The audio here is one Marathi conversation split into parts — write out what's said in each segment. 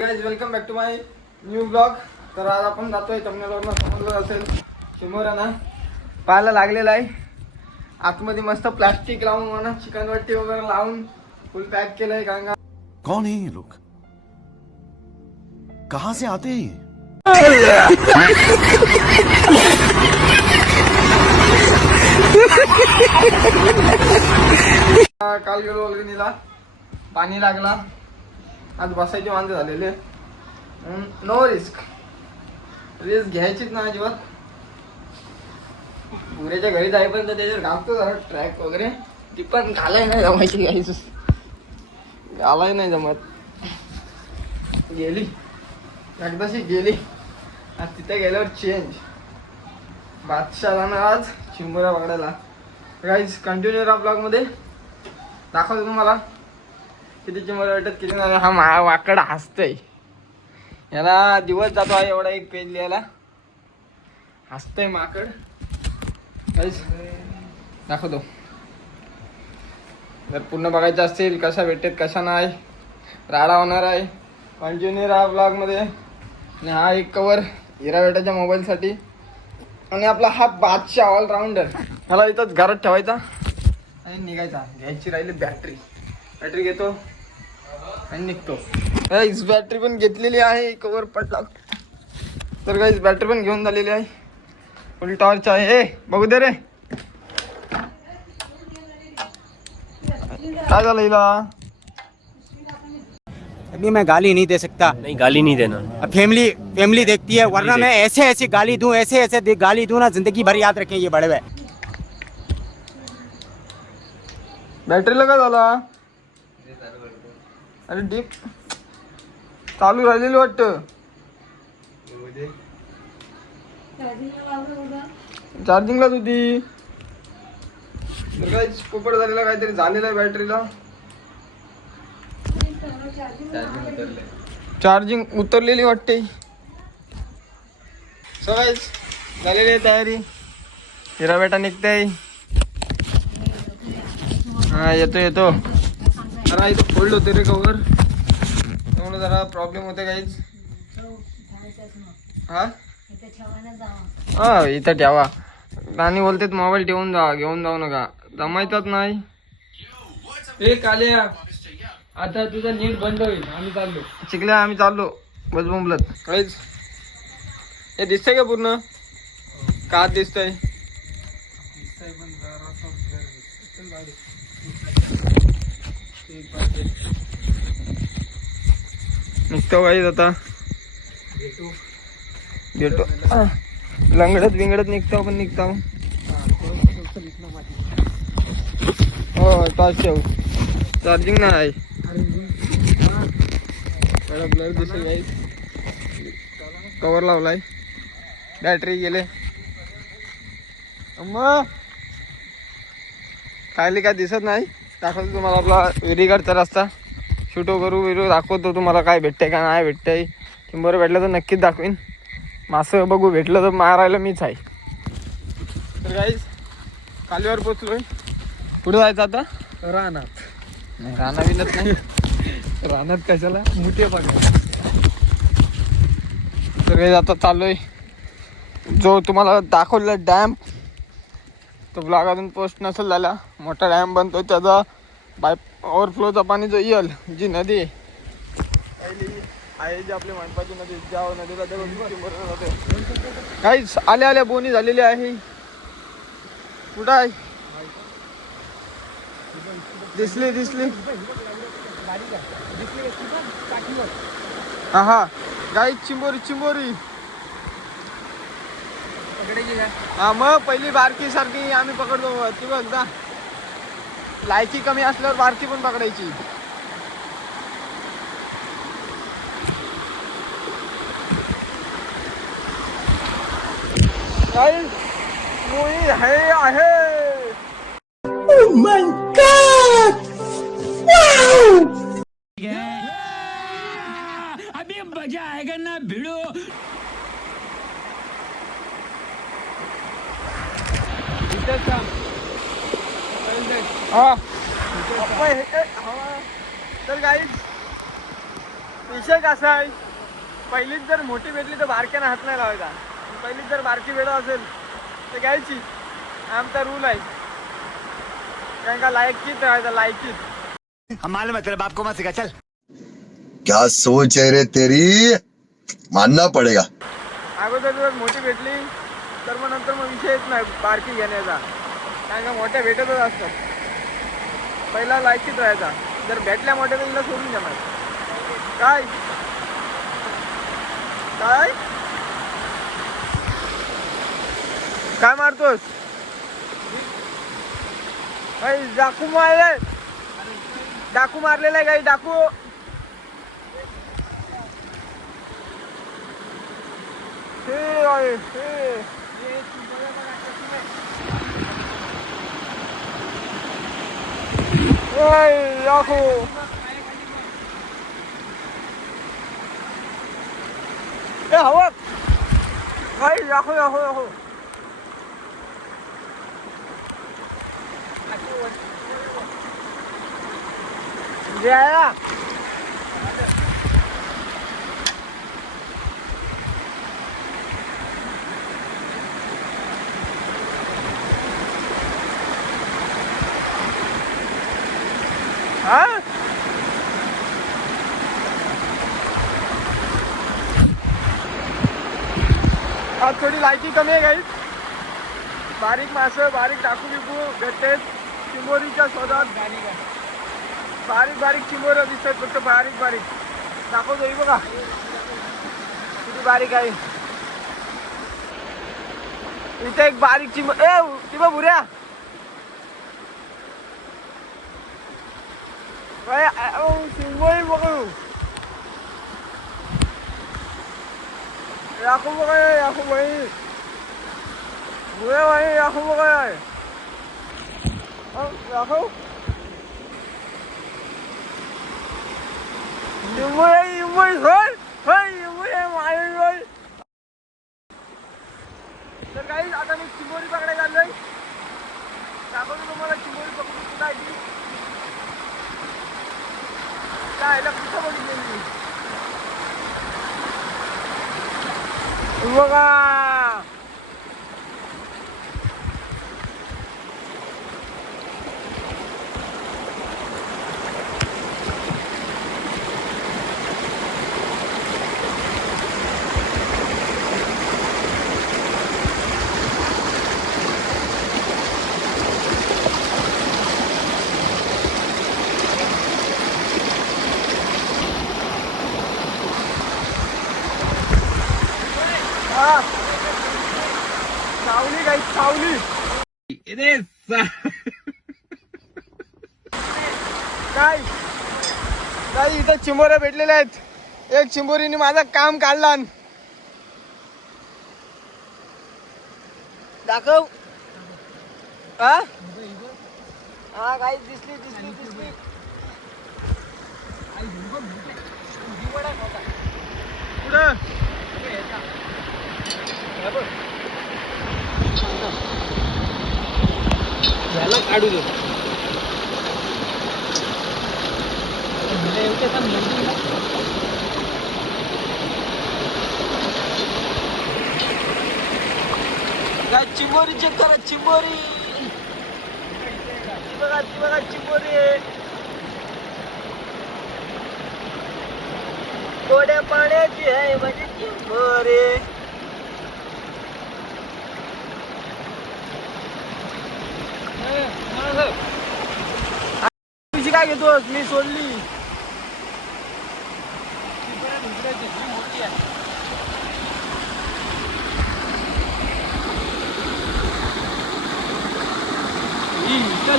Guys welcome back to my new blog. तर आज आपण जातोय तमिळनाडूला, समजलं असेल शिमोराना पाहायला लागलेला आहे. आतमध्ये मस्त प्लास्टिक लावून म्हणा चिकन वट्टी वगैरे लावून फुल पॅक केलंय. गंगा कौन है ये लोग, कहां से आते हैं? काल गेलो वगैरेला पाणी लागला. आज बसायचे वांदे झालेले. नो रिस्क घ्यायचीच ना अजिबात. पुऱ्याच्या घरी जाईपर्यंत त्याच्यावर घालतो जरा ट्रॅक वगैरे. ती पण घालाय नाही जमायची घ्यायच, घालाय नाही जमत. गेली एकदाशी गेली. आज तिथे गेल्यावर चेंज. बादशाह जाणार आज चिंबोरा पकडायला. गाईज कंटिन्यू राहा ब्लॉग मध्ये. दाखवतो तुम्हाला किती चिंबोरा भेटत किती नाही. हा वाकड हसतय. याला दिवस जातो आहे एवढा एक पेज लिहायला. हसतय माकड. गाईज दाखवतो. जर पूर्ण बघायचं असेल कशा भेटत कशा नाही राडा होणार आहे. कंटिन्यू राहा ब्लॉग मध्ये. आणि हा एक कवर हिरा बेटाच्या मोबाईलसाठी. आणि आपला हा बादशाह ऑलराऊंडर मला इथंच घरात ठेवायचा आणि निघायचा. घ्यायची राहिली बॅटरी घेतो आणि निघतो. गाईस बॅटरी पण घेतलेली आहे. कवर पडला तर गाईस बॅटरी पण घेऊन झालेली आहे. फुल टॉर्च आहे. बघू दे रे काय झालं हिला. अभी मैं गाली नहीं दे सकता. नहीं गाली नहीं देना. अब फैमिली देखती है, वरना मैं ऐसे गाली दूं, ऐसे गाली दूं ना, जिंदगी भर याद रखें ये बड़े हुए. बॅटरीला काय झाला. अरे डीप चालू राहिलेली वाटतं. चार्जिंगलाच होती. तर काय पोपट झालेला काहीतरी झालेलं आहे बॅटरीला. चार्जिंग उतरलेली वाटते. सो गाइस झालेली आहे तयारी. हिरा बेटा निघताय. हा येतो. अरे इथं फोल्ड होते रे कवर, त्यामुळे जरा प्रॉब्लेम होते गाईज. हा इथं ठेवा. राणी बोलतेत मोबाईल ठेवून जा, घेऊन जाऊ नका. जमायचंच नाही. ए काल्या आता तुझा नीट बंद होईल. आम्ही चाललो चिकल्या. आम्ही चाललो बस बोंबलत. काहीच हे दिसतंय का पूर्ण का दिसतंय. निघतो काहीच आता. भेटू लंगडत बिंगडत निघतो पण निघतो. हो टॉर्च ठेव. चार्जिंग नाही. ब्लर दिसेल गाईस. कवर लावलाय. बॅटरी गेले. मग खाली काय दिसत नाही. दाखवतो तुम्हाला आपला विहिरीकडचा रस्ता. शूटो करू विरू दाखवतो तुम्हाला काय भेटतंय का नाही भेटतंय. किंबर भेटलं तर नक्कीच दाखवीन. मासं बघू भेटलं तर मारायला मीच आहे. तर गाईस खालीवर पोचलोय. पुढे जायचं आता रानात. नाही राणा विनत नाही. रानात कशाला मोठे बघा. तर काही आता चाललोय. जो तुम्हाला दाखवलेला डॅम तो ब्लॉग अजून पोस्ट नसेल झाला. मोठा डॅम बनतो त्याचा बाय ओव्हरफ्लोचा पाणी जो येईल. जी नदी पहिली आहे जी आपली मनपाची नदी ज्या नदीला जाते. काहीच आल्या बोनी झालेली आहे. कुठं आहे दिसली. हा गाई चिंबोरी. हा मग पहिली बारकी सारखी आम्ही पकडतो. ती बघ जा लायकी कमी असल्यावर बारकी पण पकडायची. आहे. Oh my God! Wow! अभी मजा आएगा ना भिड़ो. हा तर गाईज विषय कसा आहे, पहिलीच जर मोठी भेटली तर बारक्यानं हात नाही लावायचा. पहिलीच जर बारकी भेट असेल तर घ्यायची, आमचा रूल आहे. कारण का लायकीत राहायचा, लायकीत. हम मालूम है तेरे बाप को मत सिखा चल. क्या सोच है रे तेरी, मानना पड़ेगा. अगोदर जर मोठी भेटली तर मग नंतर मग विषयच नाही बारकी घेण्याचा. कारण का मोठ्या भेटतच असतात. पहिला लायकीत राहायचा. जर भेटल्या मोठ्या तर तिला सोडून जाणार. काय काय काय मारतोस? डाकू मारले, डाकू मारलेला आहे काही डाकू. डाकू हवा काही डाकू डाकू डाकू द्यायला. हा आज थोडी लायकी कमी आहे गाईस. बारीक मासं, बारीक टाकू बिकू भेटते चिंबोरीच्या शोधात. बारीक बारीक चिंबोऱ्या दिसतात, फक्त बारीक बारीक. दाखवतो ही बघा किती बारीक आहे. इथे एक बारीक चिंबोरी बुऱ्या चिंबोरी बघू. याकू बघा, याकू भाई बुऱ्या भाई, याकू बघा. याकू तर काही आता मी चिंबोरी पकडायला आलोय. दाखवतो तुम्हाला चिंबोरी पकडून कुठं आहे ती. यायला कुठं बघितलेली बघा. सावली काही सावली काय काही इथं चिंबोऱ्या भेटलेल्या आहेत. एक चिंबोरीने माझं काम काढला. दाखव. हा हा काही दिसली दिसली दिसली. कुठं याला काढू दे. चिंबोरी चेक करा, चिंबोरी बघा, ती बघा चिंबोरी आहे. गोड्या पाण्याची आहे म्हणजे चिंबोरी. तुझी काय घेतोस? मी सोडली.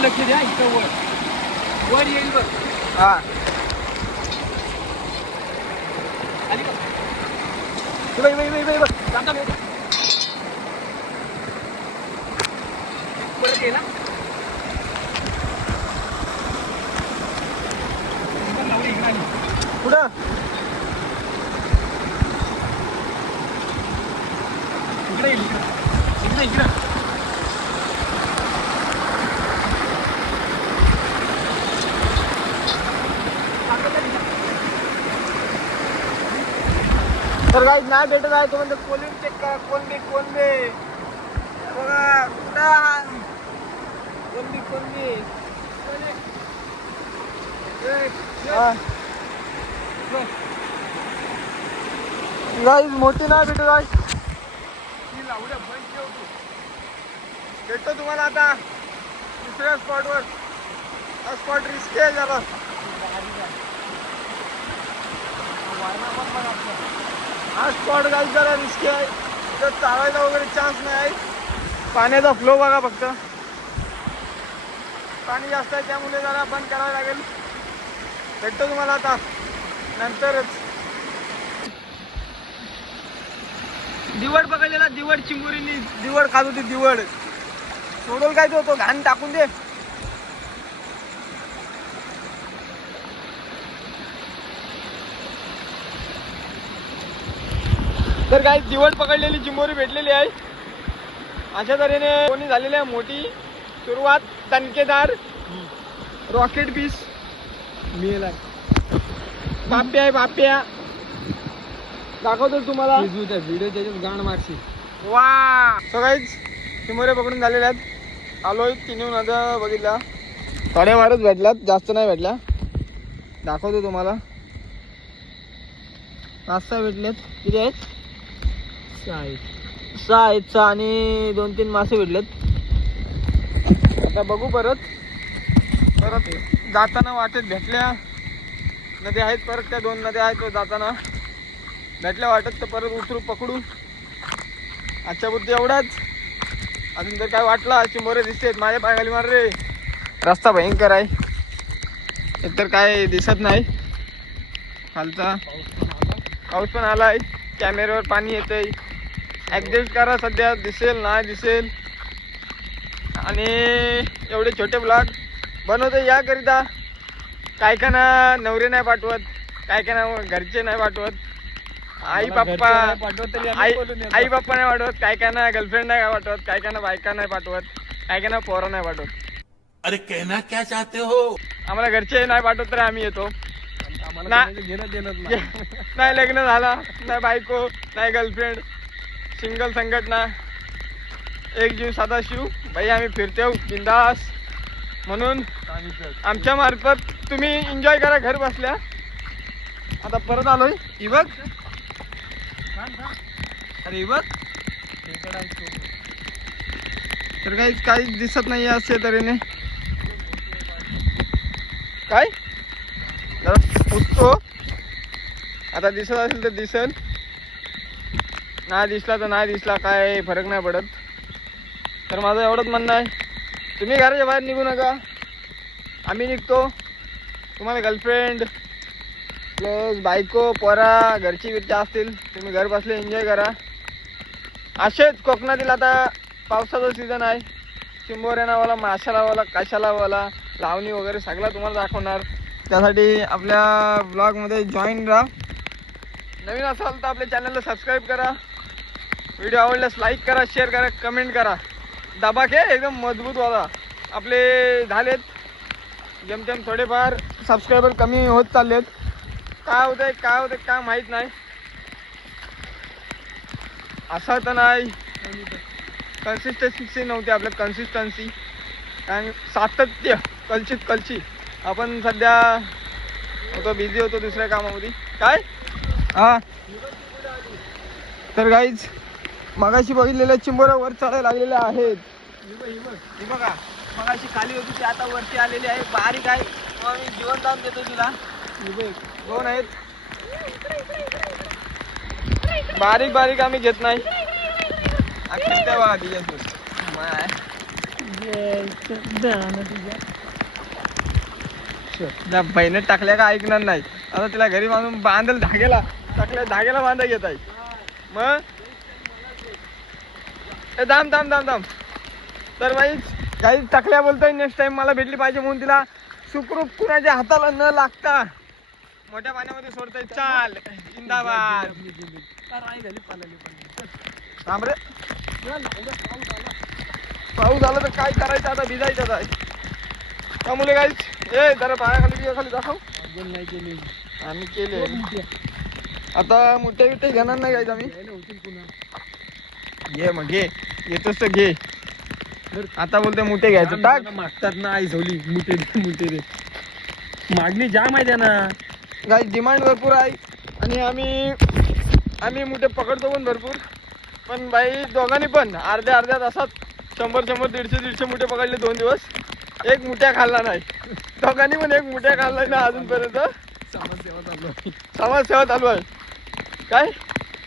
लक्ष द्या, इथं वर येईल बघ. हा आली का? बघ जाता बघ. परत ये ना. कुठं इकडे येईल, इकडे इकडे. तर काही नाही भेटत आहे तो म्हणतो कोलिंग चेक करा कोण बी बघा कुठं कोण बी गाईज मोठी नाही भेटत आहे भेटतो तुम्हाला आता दुसऱ्या स्पॉटवर हा स्पॉट रिस्की आहे जरा हा स्पॉट गाईज जरा रिस्की आहे तिथं चालायला वगैरे चान्स नाही आहे पाण्याचा फ्लो बघा फक्त पाणी जास्त आहे त्यामुळे जरा बंद करावं लागेल भेटतो तुम्हाला आता नंतरच दिवड पकडलेला दिवड चिंबोरीनी दिवड खात होती दिवड सोडल काय तो घाण टाकून दे तर काही दिवड पकडलेली चिंबोरी भेटलेली आहे अशा तऱ्हेने कोणी झालेली आहे मोठी सुरुवात तणकेदार रॉकेट पीस मिळेल बाप्या आहे बाप्या दाखवतो तुम्हाला व्हिडिओ त्याच्यात गाण मारशी वा सगळेच चिंबोरे पकडून झालेले आहेत आलोय तिन्ही नद्या बघितल्या थोड्यावरच भेटल्यात जास्त नाही भेटल्या दाखवतो तुम्हाला 5-6 भेटलेत किती आहेत 6 आहेत आणि 2-3 मासे भेटलेत आता बघू परत जाताना वाटेत भेटल्या नद्या आहेत परत त्या 2 नद्या आहेत जाताना भेटल्या वाटत तर परत उतरू पकडू आजच्या बुद्धी एवढाच अजून तर काय वाटला चिंबोरे दिसतेत माझ्या पायाखाली मार रे रस्ता भयंकर आहे एकतर काय दिसत नाही खालचा पाऊस पण आलाय कॅमेऱ्यावर पाणी येतंय ॲडजस्ट करा सध्या दिसेल नाही दिसेल आणि एवढे छोटे ब्लॉग बनवते याकरिता काय का ना नवरे नाही पाठवत काय का ना घरचे नाही पाठवत आई बाप्पा आई बाप्पा नाही पाठवत काय काय ना गर्लफ्रेंड नाही पाठवत काय काय ना बायका नाही पाठवत काय काय ना पोरं नाही पाठवत अरे कहना क्या चाहते हो आम्हाला घरचे नाही पाठवत तर आम्ही येतो नाही लग्न झाला नाही बायको नाही गर्लफ्रेंड सिंगल संघटना एक जीव सदाशिव भाई आम्ही फिरतो बिंदास म्हणून आमच्या मार्फत तुम्ही एन्जॉय करा घर बसल्या आता परत आलोय ही बघ अरे बघ तर काही दिसत नाही असे तऱ्हेने काय पुसतो आता दिसत असेल तर दिसेल नाही दिसला तर नाही दिसला काय फरक नाही पडत तर माझं एवढंच म्हणणं आहे तुम्ही घराच्या बाहेर निघू नका आम्ही निघतो तुम्हाला गर्लफ्रेंड प्लस बायको पोरा घरची बिरच्या असतील तुम्ही घर बसले एन्जॉय करा असेच कोकणातील आता पावसाचा सीझन आहे चिंबोऱ्या नावाला माशा लावाला काशा लावाला लावणी वगैरे सगळा तुम्हाला दाखवणार त्यासाठी आपल्या ब्लॉगमध्ये जॉईन राहा नवीन असाल तर आपल्या चॅनलला सबस्क्राईब करा व्हिडिओ आवडल्यास लाईक करा शेअर करा कमेंट करा दबाके एकदम मजबूत वाला आपले झालेत जेमतेम थोडेफार सबस्क्रायबर कमी होत चाललेत काय होतंय काय माहीत नाही असं तर नाही कन्सिस्टन्सी नव्हती आपल्या कन्सिस्टन्सी कारण सातत्य कलची आपण सध्या होतो बिझी होतो दुसऱ्या कामामध्ये काय हां तर गाईज मगाशी बघितलेल्या चिंबोऱ्या वर चढायला लागलेल्या आहेत ही बघा मगाशी खाली होती ती आता वरती आलेली आहे बारीक आहे मग मी जीवन दान देतो तिला 2 आहेत बारीक आम्ही घेत नाही बघा तिच्या बहिणी टाकल्या का ऐकणार नाही आता तिला घरी बांधून बांधल धाग्याला बांधा घेत आहे मग दाम तर बाई काही टाकल्या बोलतोय नेक्स्ट टाइम मला भेटली पाहिजे म्हणून तिला सुखरूप कुणाच्या हाताला न लागता मोठ्या पाण्यामध्ये सोडतोय चाल जिंदाबाद थांब रे पाऊस आला तर काय करायचं आता भिजायचं आहे त्यामुळे काहीच जरा पायाखाली दाखव आम्ही केले आता मोठे बिठे घेणार नाही गाईज आम्ही. यायला होतील पुन्हा. घे मग घे, येतोस तर घे. आता बोलते मोठे घ्यायचं टाक. जाम मागतात ना आई झोली मुठे दे. मागणी जाम आहे त्यांना. गाईज डिमांड भरपूर आहे आणि आम्ही मोठे पकडतो पण भरपूर. पण बाई दोघांनी पण अर्ध्या तासात 100 150 मोठे पकडले 2 दिवस. एक मुठ्या खाल्ला नाही दोघांनी पण, एक मुठ्या खाल्ला ना अजूनपर्यंत. समाजसेवा चालू आहे. काय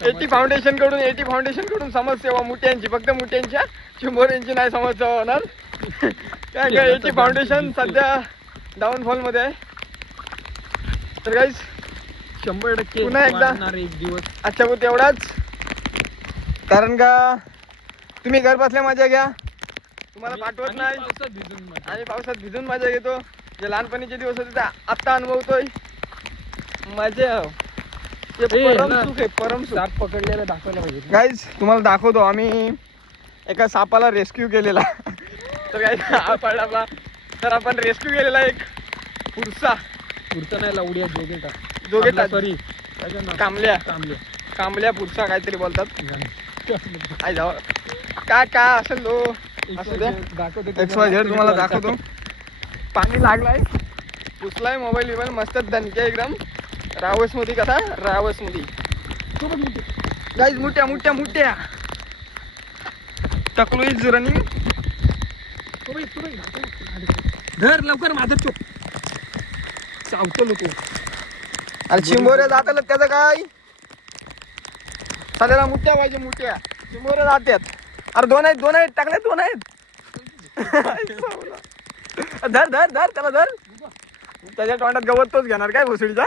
एटी फाउंडेशन कडून समाजसेवा मुठ्यांची, फक्त मुठ्यांच्या, चिंबोऱ्यांची नाही समाजसेवा होणार. काय एटी फाउंडेशन सध्या डाऊनफॉल मध्ये आहे. तर गाईज 100% पुन्हा एकदा वाढणार एक दिवस. आजच्या पुरते एवढाच. कारण का तुम्ही घर बसल्या मजा घ्या, तुम्हाला पाठवत नाही पावसात भिजून मजा. आणि पावसात भिजून मजा घेतो. जे लहानपणीचे दिवस होते ते आत्ता अनुभवतोय. मजा ते परमसुख आहे, परमसुख. साप पकडलेला दाखवायला पाहिजे. गाईज तुम्हाला दाखवतो, आम्ही एका सापाला रेस्क्यू केलेला. तर गाईज हा पडला. तर आपण रेस्क्यू केलेला एक पुरसा, पुढचा नाही लावड्या जोगेटा सॉरी कांबल्या पुरसा काहीतरी बोलतात. आई जाऊ काय असेल लो असं द्या. XYZ तुम्हाला दाखवतो. पाणी लागलाय, पुसलाय मोबाईल मस्त दणक्या एकदम. रावस मध्ये कसा रावस मध्ये गाईज मोठ्या टकलू इज रनिंग. धर लवकर माझं चोप चावतो लोक. अरे चिंबोऱ्या जाताल त्याचं काय, सध्याला मुठ्या पाहिजे, मुठ्या चिंबोऱ्या जात्यात. अरे दोन आहेत टाकले, 2 आहेत. धर त्याला धर. त्याच्या तोंडात गवत तोच घेणार काय भोसडीचा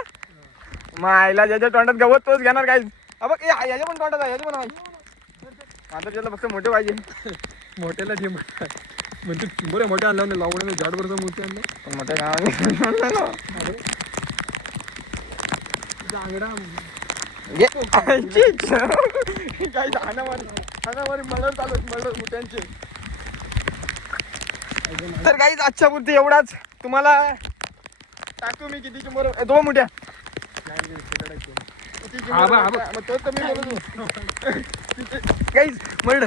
मायला, ज्याच्या तोंडात गवत तोच घेणार काय. बघ याच्या पण तोंडात आहे, याच्या पण आहे. आता त्याला फक्त मोठे पाहिजे. मोठ्याला जे म्हणतो बरं मोठ्या आणला लावण्याने झाडवरचा मोठे आणलं पण मोठ्या गावाने जांगडा काही हाणामारी मर्डर चालू आहेत, मर्डर मोठ्यांचे. तर काहीच आजच्या पुरती एवढाच. तुम्हाला टाकतो मी किती चिंबोर 2 मोठ्या मग तो तर मी बोलतो काहीच मर्डर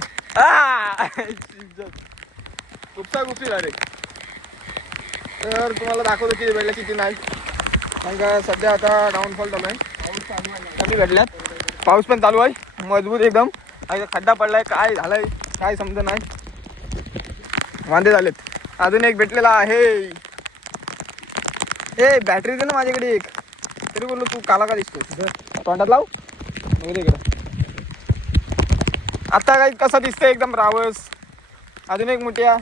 गुप्ता गुप्ती डायरेक्ट. तर तुम्हाला दाखवतो किती भेटलं किती नाही. कारण का सध्या आता डाऊनफॉल चालू आहे, कमी भेटल्यात. पाऊस पण चालू आहे मजबूत एकदम. खड्डा पडलाय, काय झालंय काय समजा नाही, वांदे झालेत. अजून एक भेटलेला आहे. ए बॅटरी दे ना माझ्याकडे एक. तरी बोललो तू काला का दिसतो, तोंडात लाव इकडं. आता काही कसा दिसतंय एकदम रावस. अजून एक मोठ्या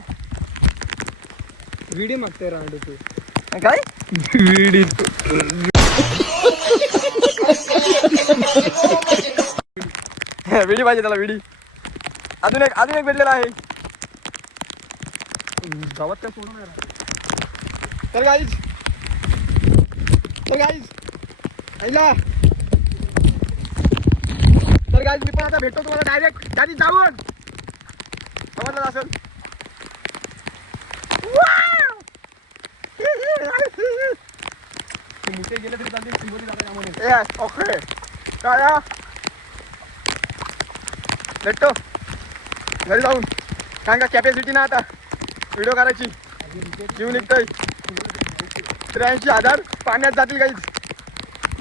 विडी मागते रांडू तू काय विडी विडी पाहिजे त्याला, विडी. अजून एक भेटलेला आहे. गावात काय सोडून. तर गाईज ऐला. तर गाईज मी पण आता भेटतो तुम्हाला डायरेक्ट गाडी जाऊन, समजलं असेल. मुके गेले तरी चालते चिंबोरी जाता त्यामध्ये. ओके काय भेटतो घरी जाऊन. कारण का कॅपॅसिटी ना आता व्हिडिओ करायची. जीव निघतोय. 83,000 पाण्यात जातील काहीच.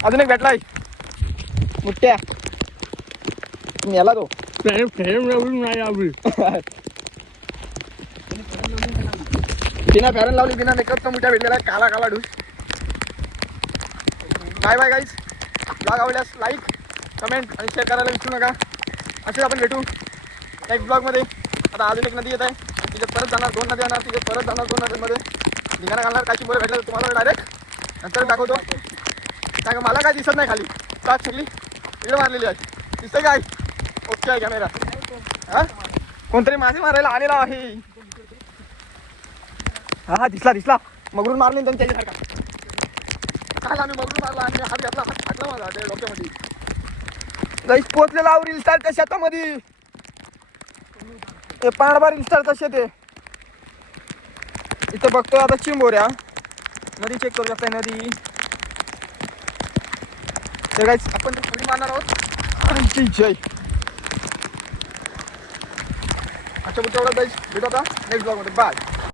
अजून एक भेटलाय मुठ्या याला तो नाही आवडी बिना फॅरन लावली, बिना मेकअपचा मुठ्या भेटलेला आहे. काला ढूस. Bye guys. ब्लॉग आवडल्यास लाईक कमेंट आणि शेअर करायला विसरू नका. असेच आपण भेटू नेक्स्ट ब्लॉगमध्ये. आता अजून एक नदी येत आहे, तिच्यात परत जाणार 2 नदी येणार, तिच्यात परत जाणार 2 नद्यांमध्ये धिंगाणा घालणार. काय चिंबोरे भेटलं तुम्हाला डायरेक्ट नंतर दाखवतो. कारण मला काय दिसत नाही खाली, ताक सगळी इकडे मारलेली आहे. दिसतंय काय? ओके आहे कॅमेरा. हा कोणतरी मासे मारायला आलेला आहे. हा दिसला मगरून मारले त्यांनी त्याच्यासारखा. काल आम्ही मगरून मारला आणि हात घातला, हात फाटला माझा त्या डोक्यामध्ये. गाईस पोचलेला आवर रिलस्टारच्या शेतामध्ये. ते पाणबार रिलस्टारचा शेत आहे. इथं बघतोय आता चिंबोऱ्या. नदी चेक करू शकताय नदी. तर गाईस आपण मारणार आहोत आमची जय. अच्छा मग तेवढा जायचं भेटू आता नेक्स्ट ब्लॉग मध्ये बाय.